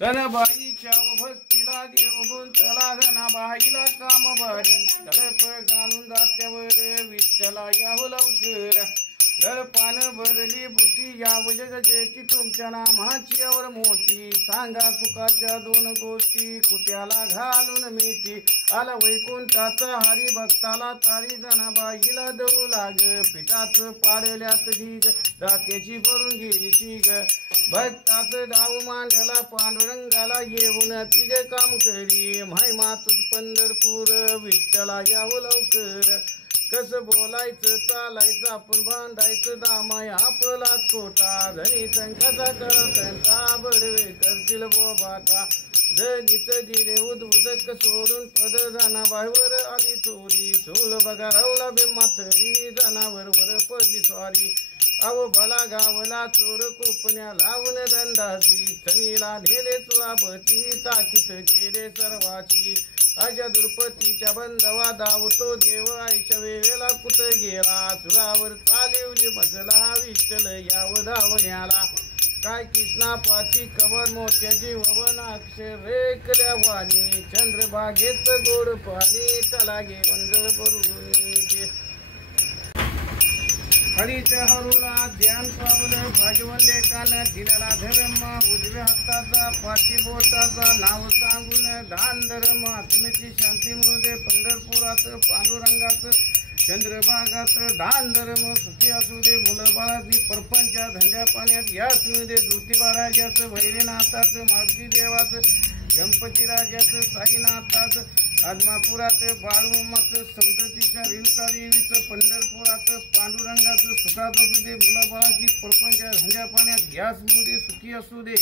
धनबाईच्या भक्तीला देव गुंतला धनाबाईला काम भारी तळप घालून दात्यावर विठ्ठला याव लवकर दळपान भरली बुटी याव जगजेची तुमच्या नामाची यावर मोठी सांगा सुखाच्या दोन गोष्टी कुट्याला घालून मिठी आला वैकुंठाचा हरी भक्ताला तारी धनाबाईला दळू लाग पिठात पाडल्यात ढीग दात्याची भरून गेली शिग भक्तात डाव मांडला पांडुरंगाला येऊन तिचे काम करी माय मातुच पंढरपूर विठ्ठला याव लवकर कस बोलायचं चालायचं आपण भांडायचं दामाय आपलाच खोटा धनी संख्याचा करता बडवे करतील बोबाटा जगीच दिले उदउदक सोडून पद जनाबाईवर आली चोरी चूल बघा रावला बेमातरी जनावरवर पडली स्वारी अहो भला गावला चोर कोपण्या लावून दंडाची चनीला नेले चुळापती ताकीत केले सर्वाची अजा दुर्पतीच्या बंधवा धावतो देव आईच्या वेळेला कुठ गेला चुळावर चालवली मजला हा विठ्ठल याव धावण्याला काय कृष्णापाची कवर मोत्याची ववन अक्षर रेखल्या वाणी चंद्रभागेच गोड पाणी तलागे वंजळ भरून हरीच्या हरुला ध्यान पावलं भाजवन लेखानं दिलेला धर्म उजव्या हाताचा पाठीबोटाचा नाव सांगून दान धर्म आत्म्याची शांती मिळू पंढरपुरात पांडुरंगाचं चंद्रभागात दान धर्म सुखी असू दे मुलं बाळाची परपंचा धंद्या पाण्यात याच मिळू दे ज्योतिबा राजाचं भैरनाथाचं मारुती देवाचं गणपती राजाचं साईनाथाचं आदमापुरात बाळूमाचं सौदतीच्या रेणुका देवीचं पंढरपुरात पांडुरंगाचं सुखात असू दे मुलं बाळाची परपंचा धंद्या पाण्यात गॅस मिळू दे सुखी असू दे